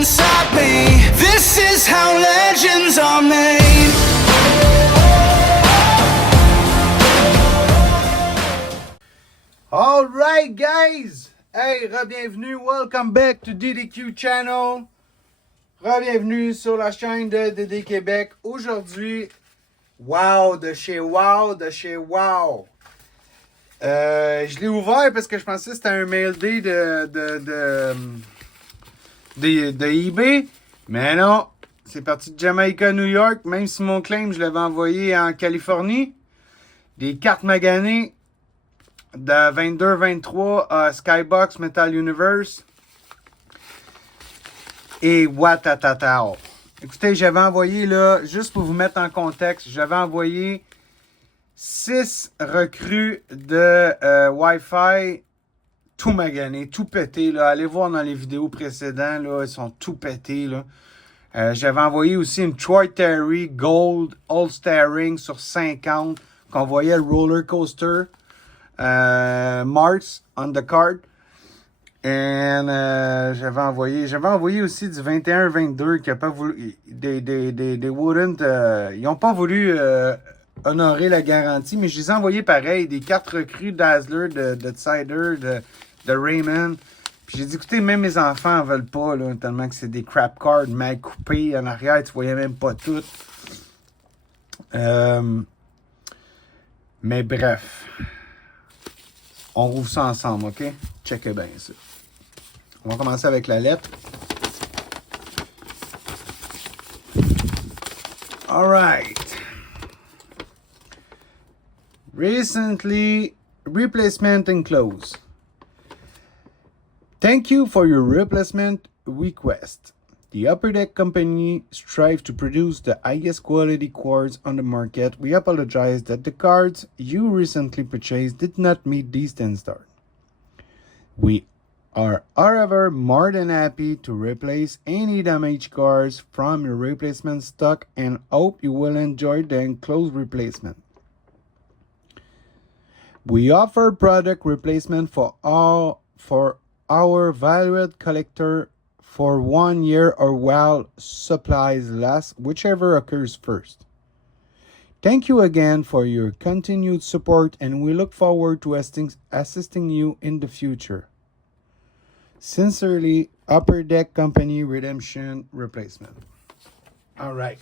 inside me. This is how legends are made. All right, guys. Hey, re-bienvenue. Welcome back to DDQ Channel. Re-bienvenue sur la chaîne de DD Québec. Aujourd'hui, wow, de chez Wow. Je l'ai ouvert parce que je pensais que c'était un mail day de eBay. Mais non, c'est parti de Jamaica, New York. Même si mon claim, je l'avais envoyé en Californie. Des cartes maganées de 22-23 à Skybox Metal Universe. Et Watatata. Écoutez, j'avais envoyé, là, juste pour vous mettre en contexte, j'avais envoyé 6 recrues de Wi-Fi tout magané, tout pété. Là. Allez voir dans les vidéos précédentes, là, ils sont tout pétés. Là. J'avais envoyé aussi une Troy Terry Gold All-Star Ring sur 50 qu'on voyait le roller coaster Mars on the card. Et j'avais envoyé aussi du 21-22 qui n'a pas voulu. Des Wooden. Ils n'ont pas voulu honorer la garantie, mais je les ai envoyés pareil. Des cartes recrues Dazzler, de Cider, de Raymond. Puis j'ai dit, écoutez, même mes enfants en veulent pas, là, tellement que c'est des crap cards mal coupés en arrière, tu voyais même pas tout. Mais bref. On rouvre ça ensemble, OK? Checkez bien ça. On va commencer avec la lettre. All right. Recently, replacement enclosed. Thank you for your replacement request. The Upper Deck Company strives to produce the highest quality cards on the market. We apologize that the cards you recently purchased did not meet these 10 stars. We are, however, more than happy to replace any damaged cards from your replacement stock and hope you will enjoy the enclosed replacement. We offer product replacement for our valued collector for 1 year or while supplies last, whichever occurs first. Thank you again for your continued support, and we look forward to assisting you in the future. Sincerely, Upper Deck Company Redemption Replacement. All right.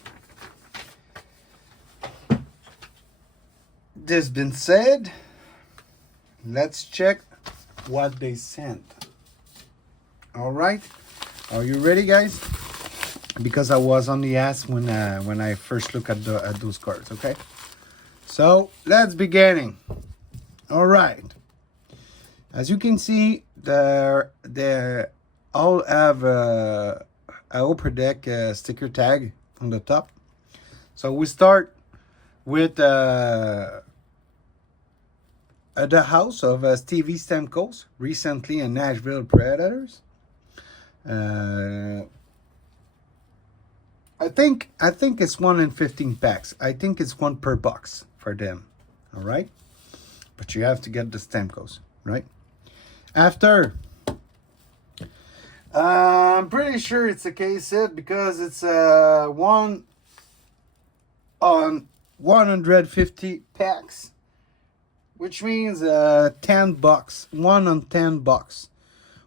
This being said, let's check what they sent. All right. Are you ready, guys? Because I was on the ass when I first look at those cards. Okay. So let's begin. All right. As you can see, they all have a Upper Deck sticker tag on the top. So we start with the house of Stevie Stamkos, recently in Nashville Predators. I think it's 1 in 15 packs. I think it's 1 per box for them. All right, but you have to get the Stamkos, right? After, I'm pretty sure it's a case set because it's 1 on 150 packs, which means $10. 1 on 10 bucks.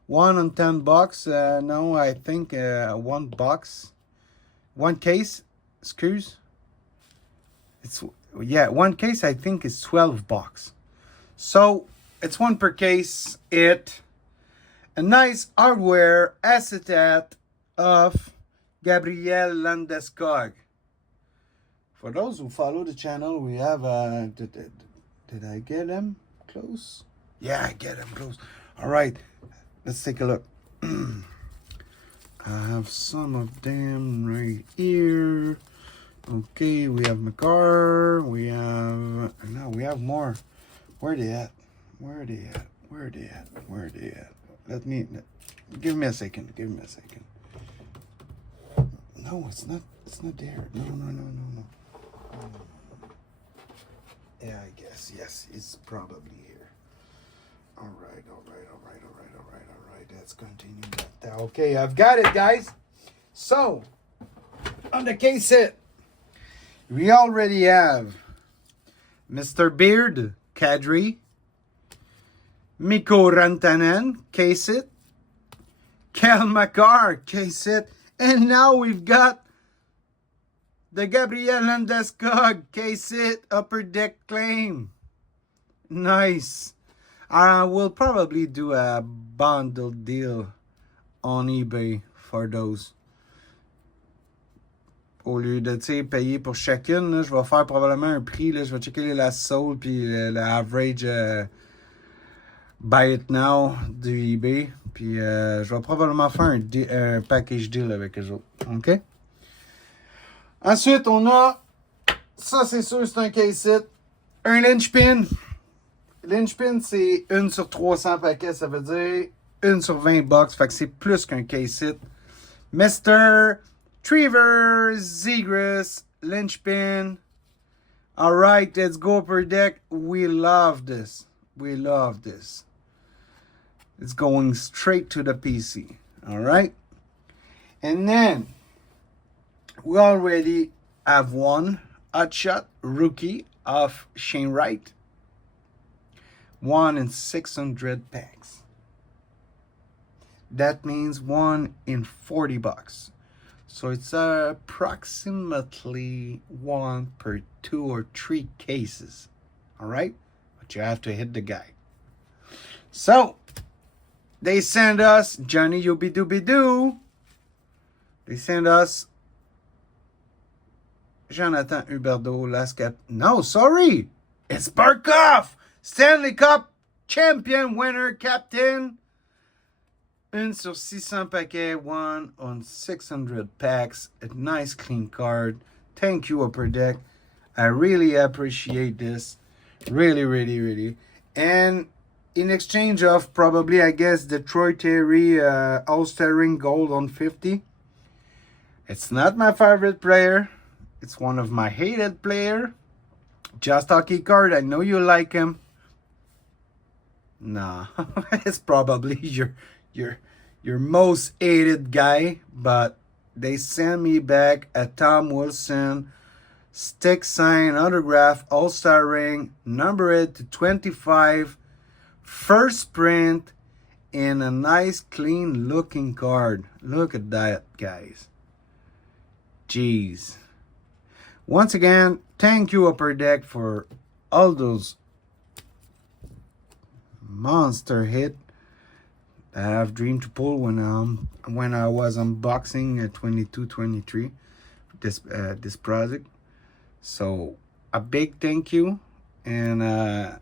1 on 10 bucks. No, I think 1 box, 1 case. Excuse. It's 1 case. I think is 12 bucks. So it's 1 per case. A nice hardware acetate of Gabriel Landeskog. For those who follow the channel, we have did I get him close? Yeah, I get him close. All right, let's take a look. I have some of them right here. Okay, we have McCarr. We have more. Where are they at? Give me a second. No, it's not there. No. Yeah, I guess. Yes, it's probably here. All right. Let's continue that. Okay, I've got it, guys. So, on the case set, we already have Mr. Beard, Kadri, Mikko Rantanen, case it, Kel McCarr, case it, and now we've got the Gabriel Landeskog, case it, upper deck claim. Nice. We'll probably do a bundle deal on eBay for those. Au lieu de payer pour chacune, là, je vais faire probablement un prix. Là, je vais checker la sold puis le average buy it now du eBay. Puis je vais probablement faire un package deal avec eux autres. OK? Ensuite, on a, ça c'est sûr, c'est un case hit, un linchpin. Linchpin, c'est 1 sur 300 paquets, ça veut dire 1 sur 20 bucks. Fait que c'est plus qu'un case hit. Mr. Trevor Zegras, linchpin. All right, let's go per deck. We love this. We love this. It's going straight to the PC. All right. And then we already have one hot shot rookie of Shane Wright. 1 in 600 packs. That means 1 in 40 bucks. So it's approximately 1 per 2 or 3 cases. All right? But you have to hit the guy. So, they send us Johnny Yoobidoo. They send us Jonathan Huberdeau, last cap. No, sorry. It's Barkov. Stanley Cup champion winner captain. 1 sur 600 paquets, 1 on 600 packs. A nice clean card. Thank you, Upper Deck. I really appreciate this. Really, really, really. And in exchange of probably, I guess, the Troy Terry All-Star Ring Gold on 50. It's not my favorite player. It's one of my hated player. Just Hockey card. I know you like him. Nah, it's probably your most hated guy, but they send me back a Tom Wilson stick sign autograph All-Star ring numbered to 25, first print, and a nice clean looking card. Look at that, guys. Jeez. Once again, thank you, Upper Deck, for all those monster hit that I've dreamed to pull when I was unboxing 22-23 this project. So a big thank you, and a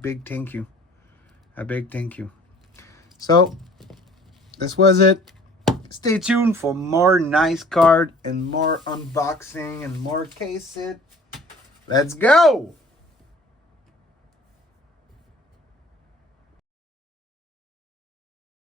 big thank you, So this was it. Stay tuned for more nice card and more unboxing and more case it. Let's go.